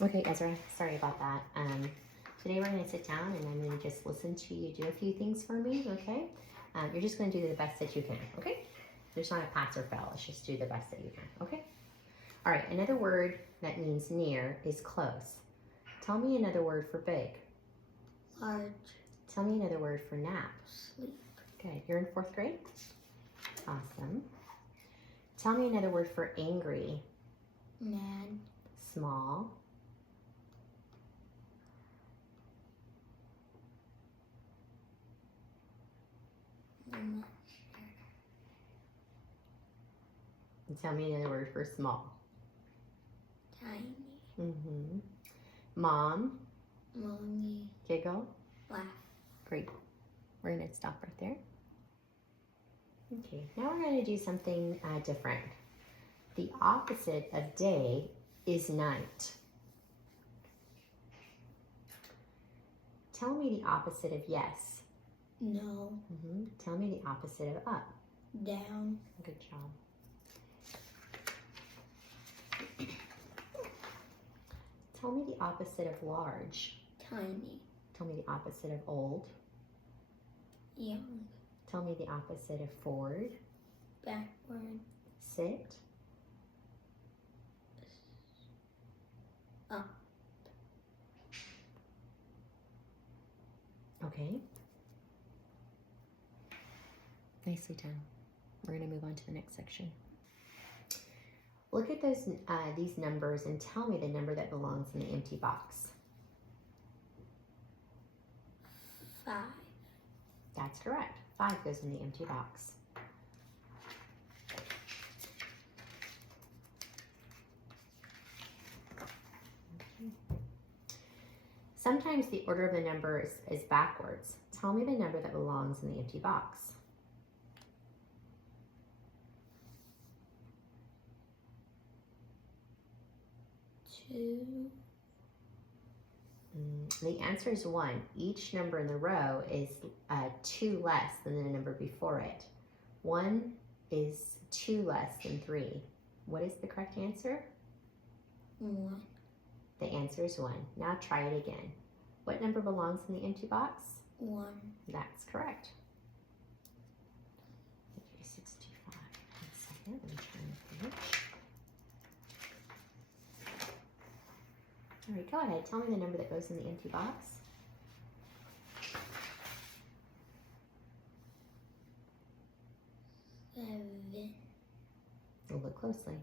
Okay, Ezra, sorry about that. Today we're going to sit down and I'm going to just listen to you do a few things for me, okay? You're just going to do the best that you can, okay? There's not a pass or fail. Let's just do the best that you can, okay? All right, another word that means near is close. Tell me another word for big. Large. Tell me another word for nap. Sleep. Good. You're in 4th grade? Awesome. Tell me another word for angry. Mad. Small. Mm, And tell me another word for small. Tiny. Mm-hmm. Mom. Mommy. Giggle. Laugh. Great. We're going to stop right there. Okay, now we're going to do something different. The opposite of day is night. Tell me the opposite of yes. No. Tell me the opposite of up. Down. Good job. Tell me the opposite of large. Tiny. Tell me the opposite of old. Young. Tell me the opposite of forward. Backward. Sit. Up. Okay. Nicely done. We're going to move on to the next section. Look at these numbers and tell me the number that belongs in the empty box. 5. That's correct. 5 goes in the empty box. Okay. Sometimes the order of the numbers is backwards. Tell me the number that belongs in the empty box. 2. The answer is 1. Each number in the row is 2 less than the number before it. 1 is 2 less than 3. What is the correct answer? 1. The answer is 1. Now try it again. What number belongs in the empty box? 1. That's correct. Okay, 65. 1 second, let me turn the page. All right, go ahead. Tell me the number that goes in the empty box. 7. We'll look closely.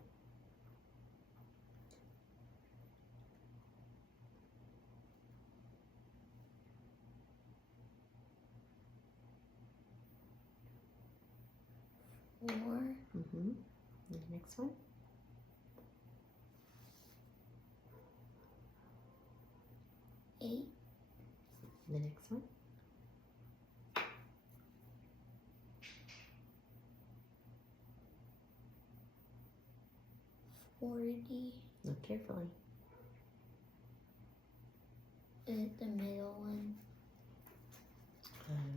4. And the next one. 8. And the next one. 40. Look carefully. Is it the middle one?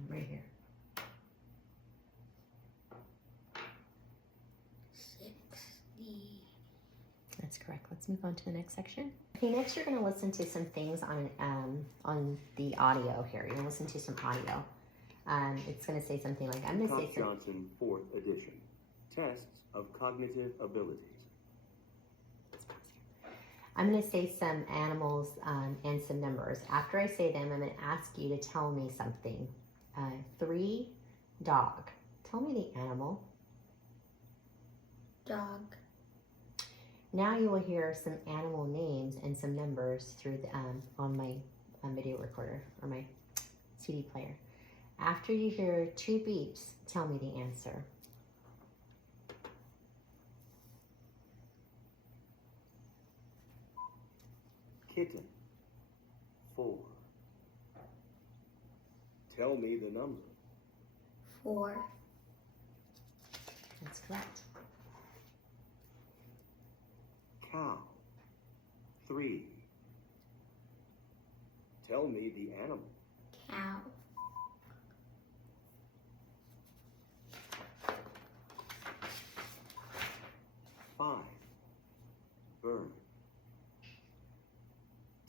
Right here. 60. That's correct. Let's move on to the next section. Okay, next you're going to listen to some things on the audio here. You're going to listen to some audio. It's going to say something like, I'm going to say something. Johnson 4th edition. Tests of cognitive abilities. I'm going to say some animals and some numbers. After I say them, I'm going to ask you to tell me something. 3, dog. Tell me the animal. Dog. Now you will hear some animal names and some numbers through the, on my video recorder or my CD player. After you hear 2 beeps, tell me the answer. Kitten. 4. Tell me the number. 4. That's correct. Cow. 3. Tell me the animal. Cow. 5. Bird.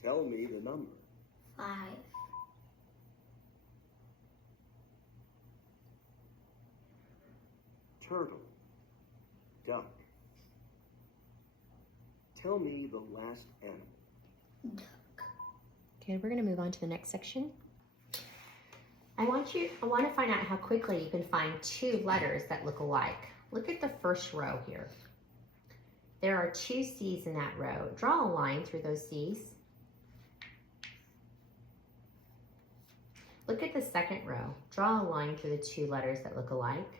Tell me the number. 5. Turtle. Duck. Tell me the last animal. Duck. Okay, we're going to move on to the next section. I want to find out how quickly you can find two letters that look alike. Look at the first row here. There are 2 C's in that row. Draw a line through those C's. Look at the second row. Draw a line through the 2 letters that look alike.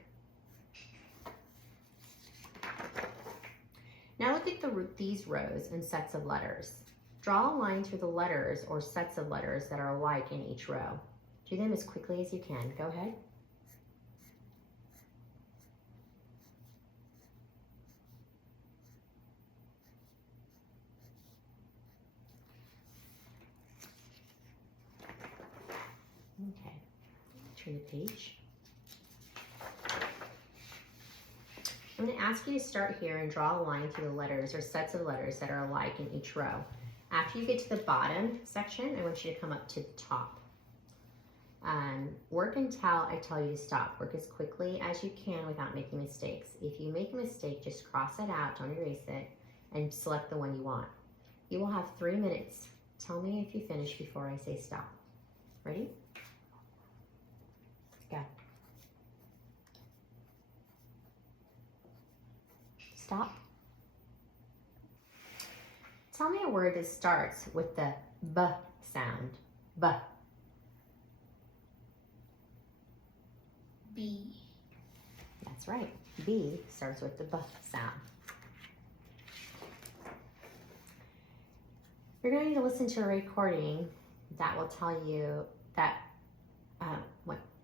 Now look at these rows and sets of letters. Draw a line through the letters or sets of letters that are alike in each row. Do them as quickly as you can. Go ahead. Okay, turn the page. I'm going to ask you to start here and draw a line through the letters or sets of letters that are alike in each row. After you get to the bottom section, I want you to come up to the top. Work until I tell you to stop. Work as quickly as you can without making mistakes. If you make a mistake, just cross it out, don't erase it, and select the one you want. You will have 3 minutes. Tell me if you finish before I say stop. Ready? Go. Stop. Tell me a word that starts with the B sound. B. B. That's right. B starts with the B sound. You're going to listen to a recording that will tell you that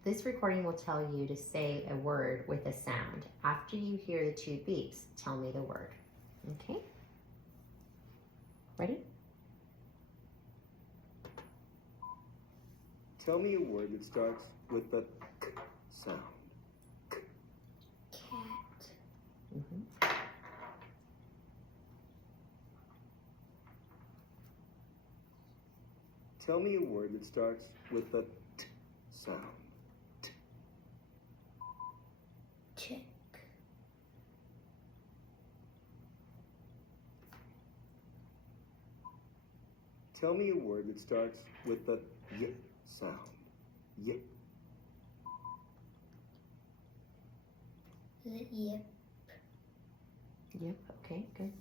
this recording will tell you to say a word with a sound. After you hear the 2 beeps, tell me the word. Okay? Ready? Tell me a word that starts with the K sound. Cat. Mm-hmm. Tell me a word that starts with the T sound. T. Chick. Tell me a word that starts with the Y sound. Y. Yep. Yep, okay, good.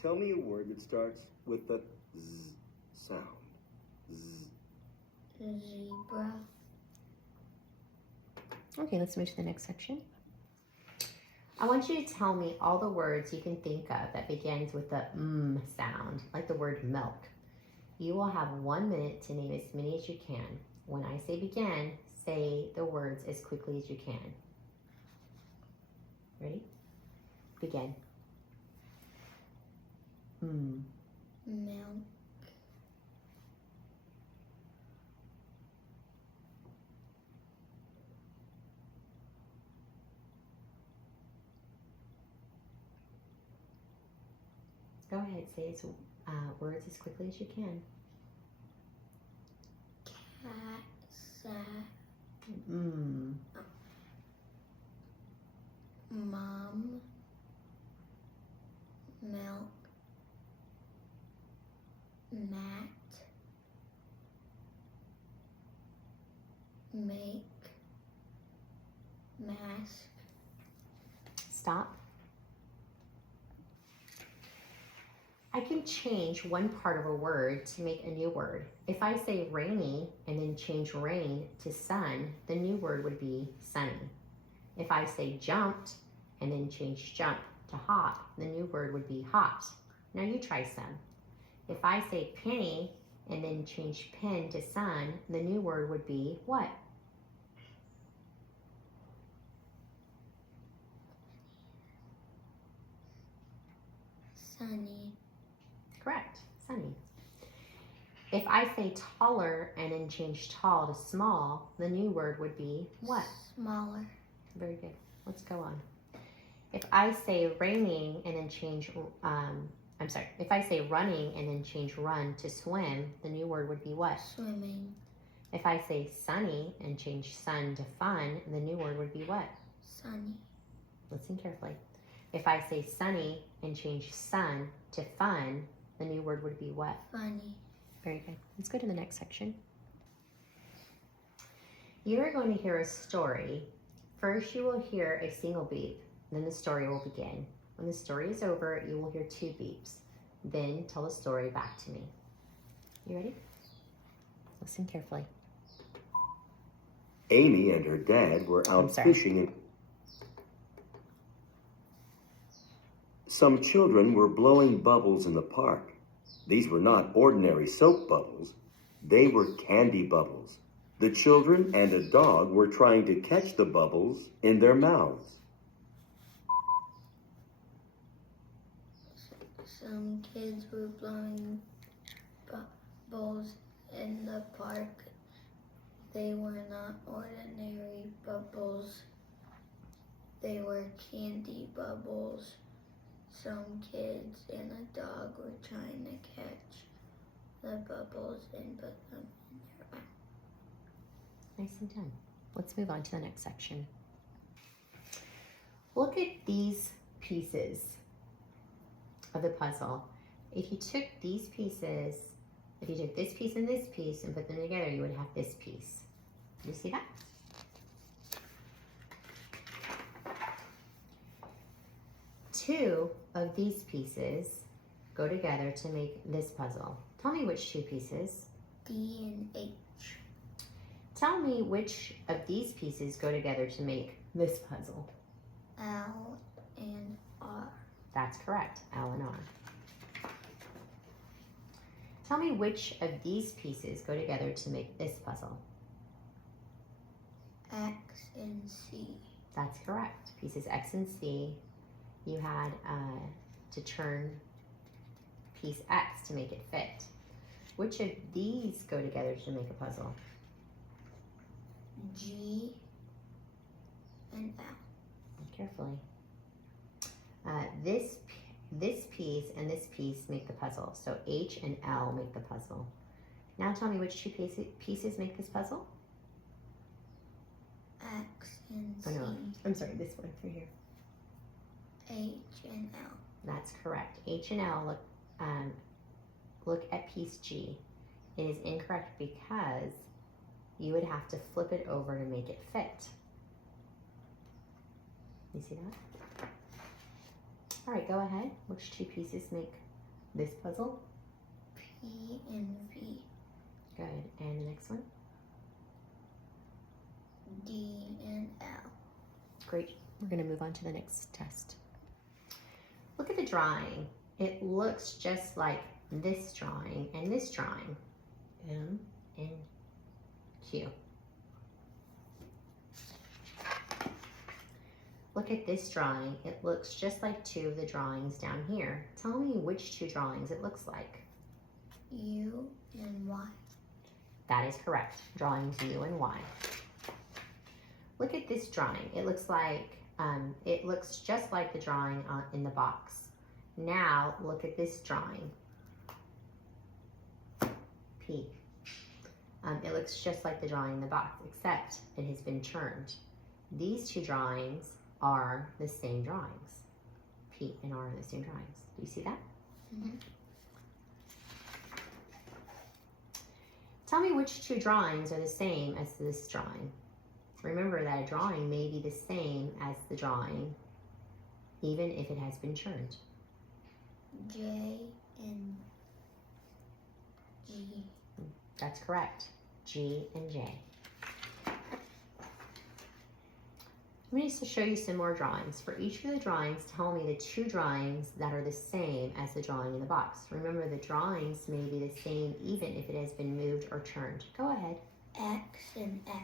Tell me a word that starts with the Z sound. Z. Zebra. Okay, let's move to the next section. I want you to tell me all the words you can think of that begins with the sound, like the word milk. You will have 1 minute to name as many as you can. When I say begin, say the words as quickly as you can. Ready? Begin. Milk. Go ahead, say its words as quickly as you can. Cat. Sat. Mom. Milk. Mat. Make. Mask. Stop. I can change one part of a word to make a new word. If I say rainy and then change rain to sun, the new word would be sunny. If I say jumped and then change jump to hop, the new word would be hopped. Now you try some. If I say penny and then change pen to sun, the new word would be what? Sunny. Correct, sunny. If I say taller and then change tall to small, the new word would be what? Smaller. Very good. Let's go on. If I say raining and then change I'm sorry. If I say running and then change run to swim, the new word would be what? Swimming. If I say sunny and change sun to fun, the new word would be what? Sunny. Listen carefully. If I say sunny and change sun to fun, the new word would be what? Funny. Very good. Let's go to the next section. You're going to hear a story. First, you will hear a single beep. Then the story will begin. When the story is over, you will hear 2 beeps. Then tell the story back to me. You ready? Listen carefully. Amy and her dad were I'm out sorry. fishing and some children were blowing bubbles in the park. These were not ordinary soap bubbles. They were candy bubbles. The children and a dog were trying to catch the bubbles in their mouths. Some kids were blowing bubbles in the park. They were not ordinary bubbles. They were candy bubbles. Some kids and a dog were trying to catch the bubbles and put them in their mouth. Nicely done. Let's move on to the next section. Look at these pieces of the puzzle. If you took these pieces, if you took this piece and this piece and put them together, you would have this piece. Do you see that? Two of these pieces go together to make this puzzle. Tell me which 2 pieces. D and H. Tell me which of these pieces go together to make this puzzle. L and R. That's correct, L and R. Tell me which of these pieces go together to make this puzzle. X and C. That's correct. Pieces X and C, you had to turn piece X to make it fit. Which of these go together to make a puzzle? G and L. Carefully. This piece and this piece make the puzzle. So H and L make the puzzle. Now tell me which 2 pieces make this puzzle? X and Oh C. no, I'm sorry, this one right here. H and L. That's correct. H and L, look at piece G. It is incorrect because you would have to flip it over to make it fit. You see that? All right, go ahead. Which 2 pieces make this puzzle? P and V. Good. And the next one? D and L. Great. We're going to move on to the next test. Look at the drawing. It looks just like this drawing and this drawing. M and Q. Look at this drawing. It looks just like 2 of the drawings down here. Tell me which 2 drawings it looks like. U and Y. That is correct. Drawings U and Y. Look at this drawing. It looks just like the drawing in the box. Now look at this drawing. P. It looks just like the drawing in the box, except it has been turned. These 2 drawings are the same drawings. P and R are the same drawings. Do you see that? Mm-hmm. Tell me which 2 drawings are the same as this drawing. Remember that a drawing may be the same as the drawing, even if it has been turned. J and G. That's correct. G and J. I'm going to show you some more drawings. For each of the drawings, tell me the 2 drawings that are the same as the drawing in the box. Remember, the drawings may be the same even if it has been moved or turned. Go ahead. X and F.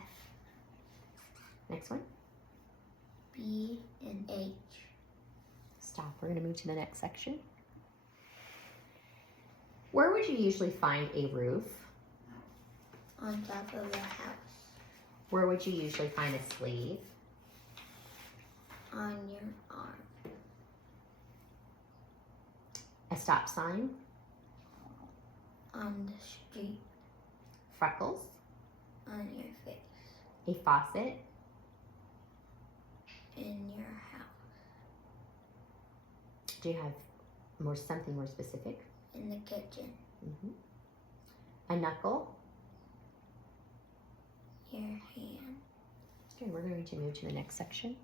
Next one. B and H. Stop. We're going to move to the next section. Where would you usually find a roof? On top of a house. Where would you usually find a sleeve? On your arm. A stop sign. On the street. Freckles. On your face. A faucet. In your house. Do you have something more specific? In the kitchen. A knuckle. Your hand. Okay, we're going to move to the next section.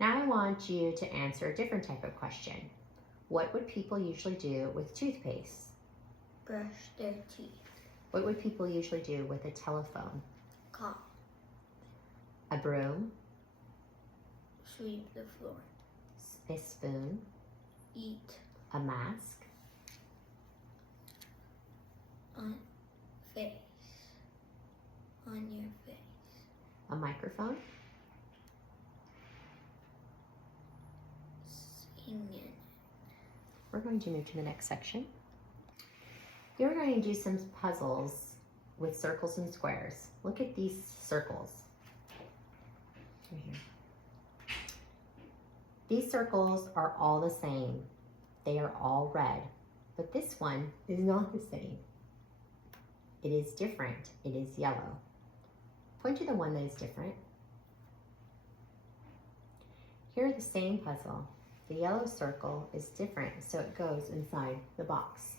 Now I want you to answer a different type of question. What would people usually do with toothpaste? Brush their teeth. What would people usually do with a telephone? Call. A broom. Sweep the floor. A spoon. Eat. A mask. On face. On your face. A microphone. Singing. We're going to move to the next section. You're going to do some puzzles with circles and squares. Look at these circles. Right here. These circles are all the same. They are all red, but this one is not the same. It is different. It is yellow. Point to the one that is different. Here are the same puzzle. The yellow circle is different, so it goes inside the box.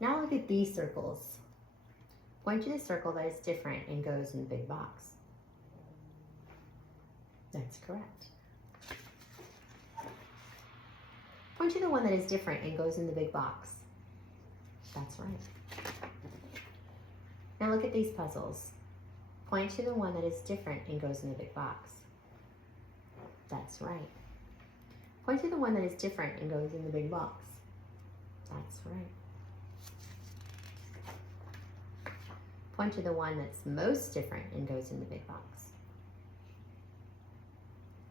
Now look at these circles. Point to the circle that is different and goes in the big box. That's correct. Point to the one that is different and goes in the big box. That's right. Now look at these puzzles. Point to the one that is different and goes in the big box. That's right. Point to the one that is different and goes in the big box. That's right. Point to the one that's most different and goes in the big box.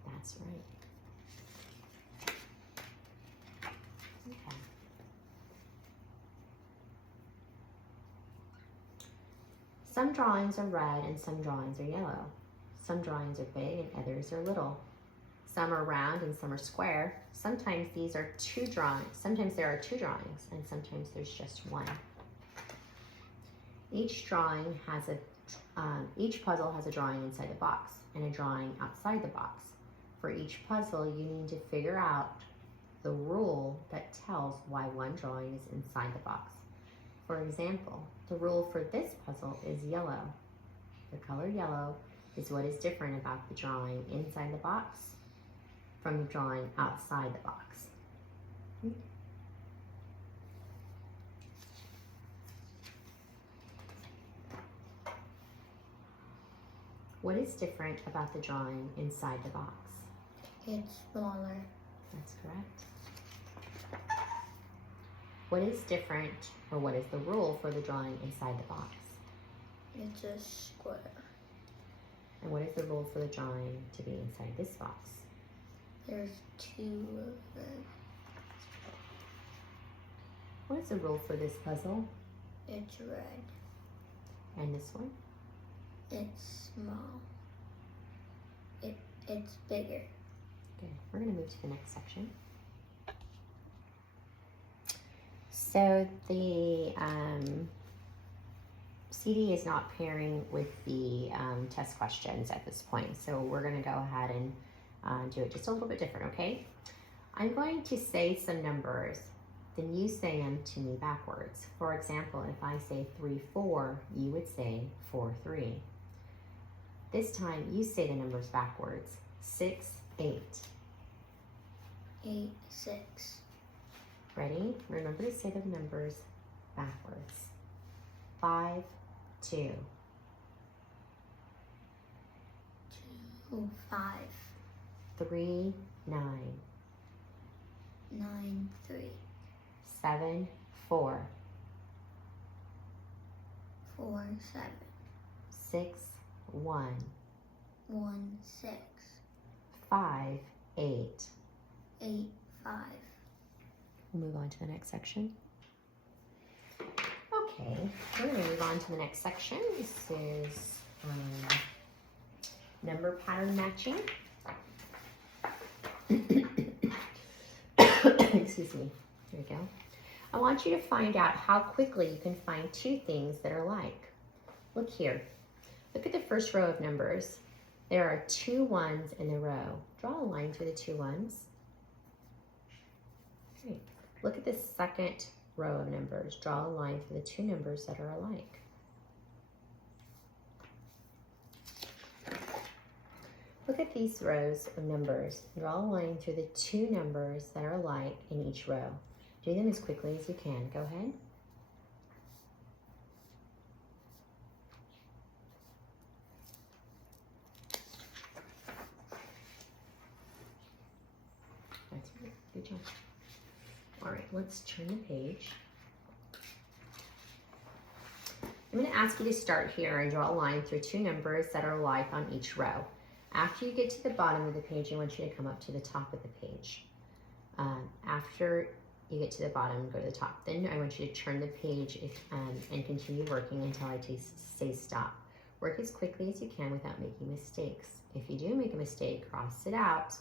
That's right. Okay. Some drawings are red and some drawings are yellow. Some drawings are big and others are little. Some are round and some are square. Sometimes these are two drawings. Sometimes there are two drawings and sometimes there's just one. Each drawing has each puzzle has a drawing inside the box and a drawing outside the box. For each puzzle, you need to figure out the rule that tells why one drawing is inside the box. For example, the rule for this puzzle is yellow. The color yellow is what is different about the drawing inside the box from the drawing outside the box. What is different about the drawing inside the box? It's smaller. That's correct. What is different, or what is the rule for the drawing inside the box? It's a square. And what is the rule for the drawing to be inside this box? There's two of them. What is the rule for this puzzle? It's red. And this one? It's small. It's bigger. Okay, we're going to move to the next section. So the CD is not pairing with the test questions at this point, so we're going to go ahead and do it just a little bit different, okay? I'm going to say some numbers, then you say them to me backwards. For example, if I say 3, 4, you would say 4, 3. This time, you say the numbers backwards. 6, 8. 8, 6. Ready? Remember to say the numbers backwards. 5, 2. 2, 5. 3, 9. 9, 3. 7, 4. 4, 7. 6, 1. 1, 6. 5, 8. 8, 5. We'll move on to the next section. Okay, we're going to move on to the next section. This is number pattern matching. Excuse me. There we go. I want you to find out how quickly you can find two things that are alike. Look here. Look at the first row of numbers. There are 2 ones in the row. Draw a line through the 2 ones. Great. Look at the second row of numbers. Draw a line through the 2 numbers that are alike. Look at these rows of numbers. Draw a line through the 2 numbers that are alike in each row. Do them as quickly as you can. Go ahead. That's right. Good job. All right, let's turn the page. I'm going to ask you to start here and draw a line through 2 numbers that are alike on each row. After you get to the bottom of the page, I want you to come up to the top of the page. After you get to the bottom, go to the top. Then I want you to turn the page and continue working until I say stop. Work as quickly as you can without making mistakes. If you do make a mistake, cross it out.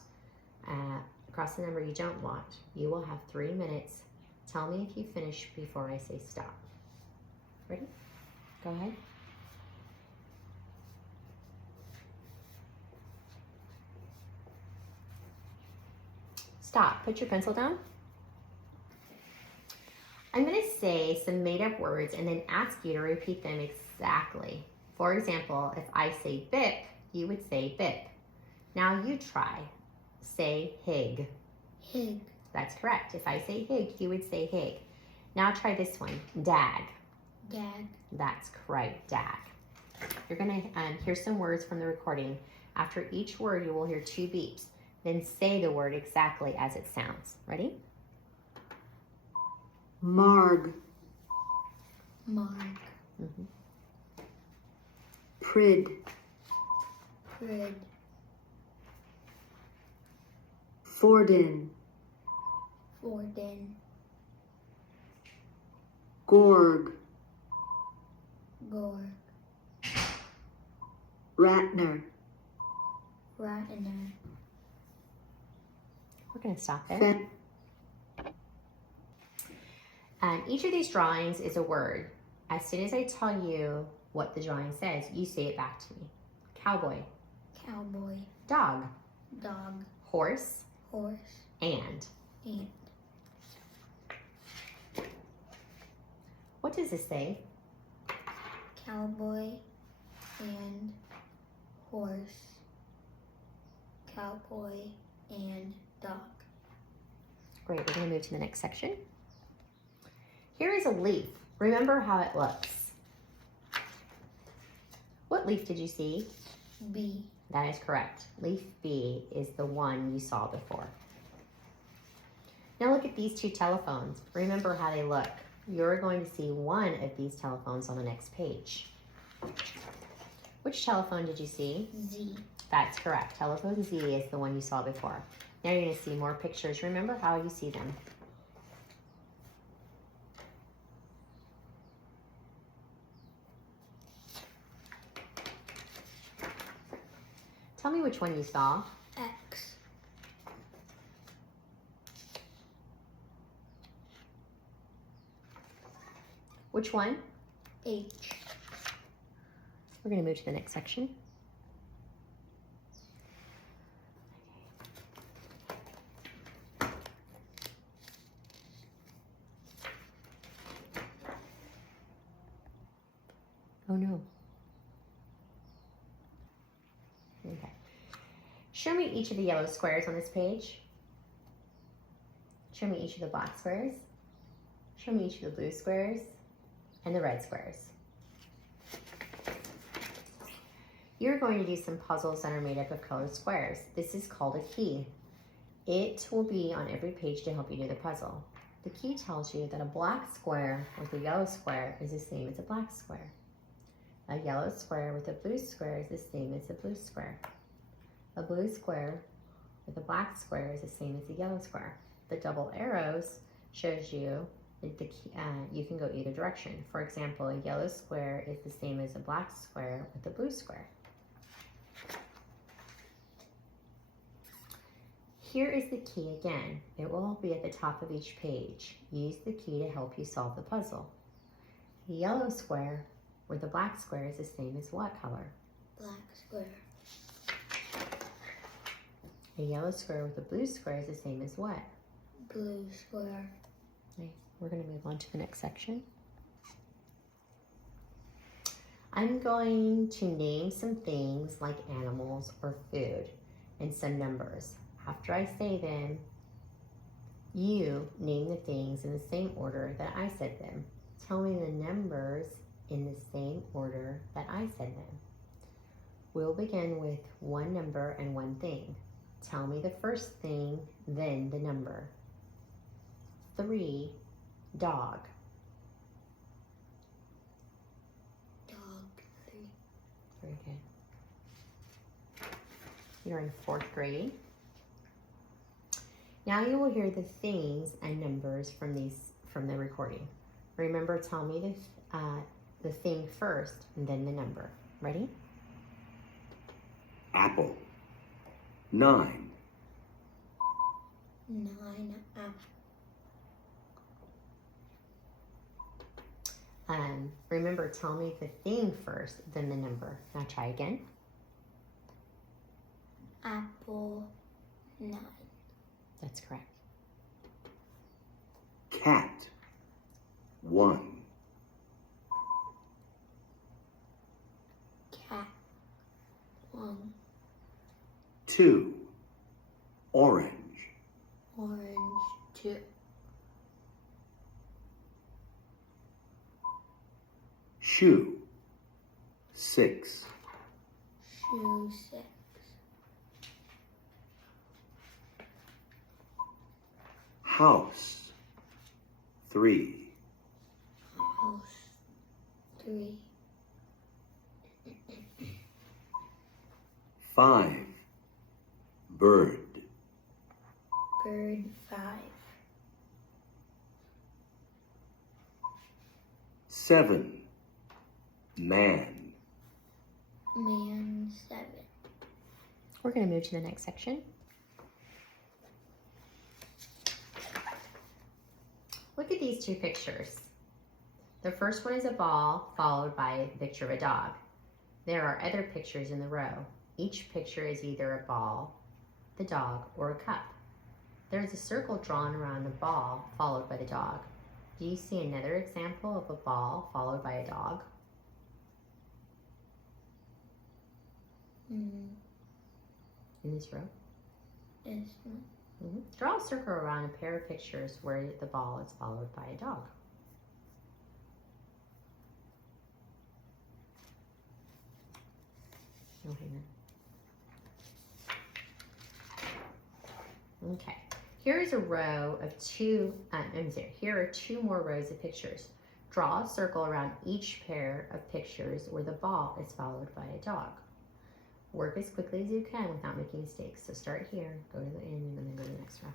Cross the number you don't want. You will have 3 minutes. Tell me if you finish before I say stop. Ready? Go ahead. Stop. Put your pencil down. I'm going to say some made-up words and then ask you to repeat them exactly. For example, if I say bip, you would say bip. Now you try. Say hig. Hig. That's correct. If I say hig, you would say hig. Now try this one. Dag. Dag. That's correct. Dag. You're going to hear some words from the recording. After each word, you will hear 2 beeps. Then say the word exactly as it sounds. Ready? Marg, Marg. Prid, Prid. Fordin, Forden. Gorg, Gorg. Ratner, Ratner. We're going to stop there. Fen, Each of these drawings is a word. As soon as I tell you what the drawing says, you say it back to me. Cowboy, Cowboy. dog, Dog. horse, Horse. and. Ant. What does this say? Cowboy and horse. Cowboy and dog. Great, we're going to move to the next section. Here is a leaf. Remember how it looks. What leaf did you see? B. That is correct. Leaf B is the one you saw before. Now look at these 2 telephones. Remember how they look. You're going to see one of these telephones on the next page. Which telephone did you see? Z. That's correct. Telephone Z is the one you saw before. Now you're going to see more pictures. Remember how you see them. Tell me which one you saw. X. Which one? H. We're going to move to the next section. Oh no. Okay. Show me each of the yellow squares on this page. Show me each of the black squares. Show me each of the blue squares and the red squares. You're going to do some puzzles that are made up of colored squares. This is called a key. It will be on every page to help you do the puzzle. The key tells you that a black square with a yellow square is the same as a black square. A yellow square with a blue square is the same as a blue square. A blue square with a black square is the same as a yellow square. The double arrows shows you You can go either direction. For example, a yellow square is the same as a black square with a blue square. Here is the key again. It will be at the top of each page. Use the key to help you solve the puzzle. The yellow square with the black square is the same as what color? Black square. A yellow square with a blue square is the same as what? Blue square. Nice. We're going to move on to the next section. I'm going to name some things like animals or food and some numbers. After I say them, you name the things in the same order that I said them. Tell me the numbers in the same order that I said them. We'll begin with one number and one thing. Tell me the first thing, then the number. 3, dog. Dog. 3. Very good. You're in 4th grade. Now you will hear the things and numbers from the recording. Remember, tell me the thing first and then the number. Ready? Apple. 9. 9 apple. Remember, tell me the thing first, then the number. Now try again. Apple. 9. That's correct. Cat. 1. Cat. 1. 2. Orange. Orange. 2. Shoe. 6. Shoe. 6. House. 3. House. 3. 5. Bird. Bird. 5. 7. Man. Man. 7. We're going to move to the next section. Look at these two pictures. The first one is a ball followed by a picture of a dog. There are other pictures in the row. Each picture is either a ball, the dog, or a cup. There is a circle drawn around the ball followed by the dog. Do you see another example of a ball followed by a dog? Mm. In this row? Yes. Draw a circle around a pair of pictures where the ball is followed by a dog. Okay. Here is a row of two, here are 2 more rows of pictures. Draw a circle around each pair of pictures where the ball is followed by a dog. Work as quickly as you can without making mistakes. So start here, go to the end, and then go to the next row.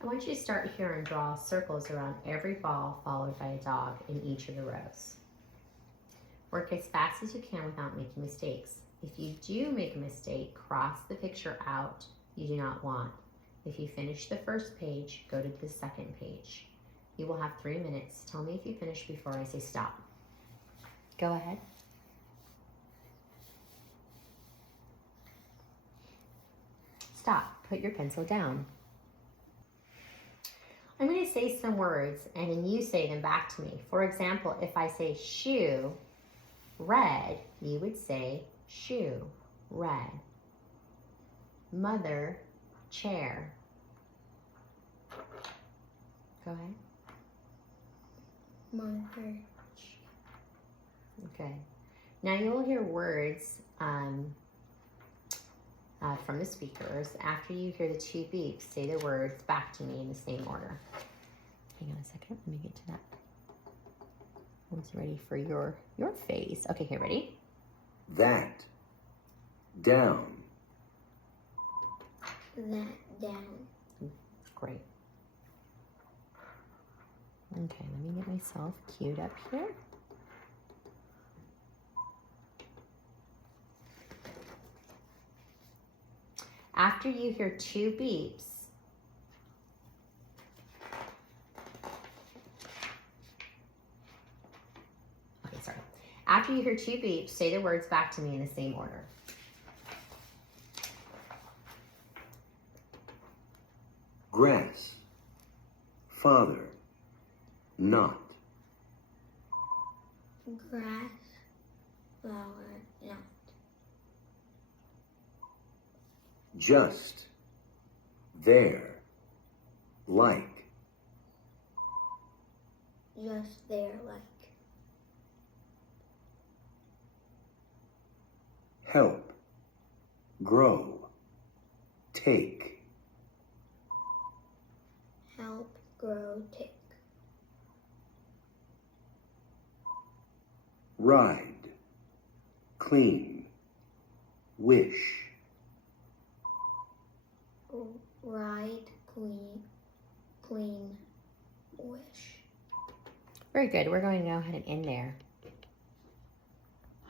I want you to start here and draw circles around every ball followed by a dog in each of the rows. Work as fast as you can without making mistakes. If you do make a mistake, cross the picture out you do not want. If you finish the first page, go to the second page. You will have 3 minutes. Tell me if you finish before I say stop. Go ahead. Stop. Put your pencil down. I'm going to say some words and then you say them back to me. For example, if I say shoe, red, you would say shoe, red. Mother, chair. Go ahead. Mother. Okay. Now you will hear words from the speakers. After you hear the 2 beeps, say the words back to me in the same order. Hang on a second. Let me get to that. I was ready for your face. Okay, okay, ready? That. Down. That down. Great. Okay, let me get myself queued up here. After you hear 2 beeps, okay, sorry. After you hear 2 beeps, say the words back to me in the same order. Grass. Father. Not. Grass, flower, not. Just. There. Like. Just there, like. Help. Grow. Take. Help, grow, take. Ride. Clean. Wish. Ride, clean, wish. Very good. We're going to go ahead and end there.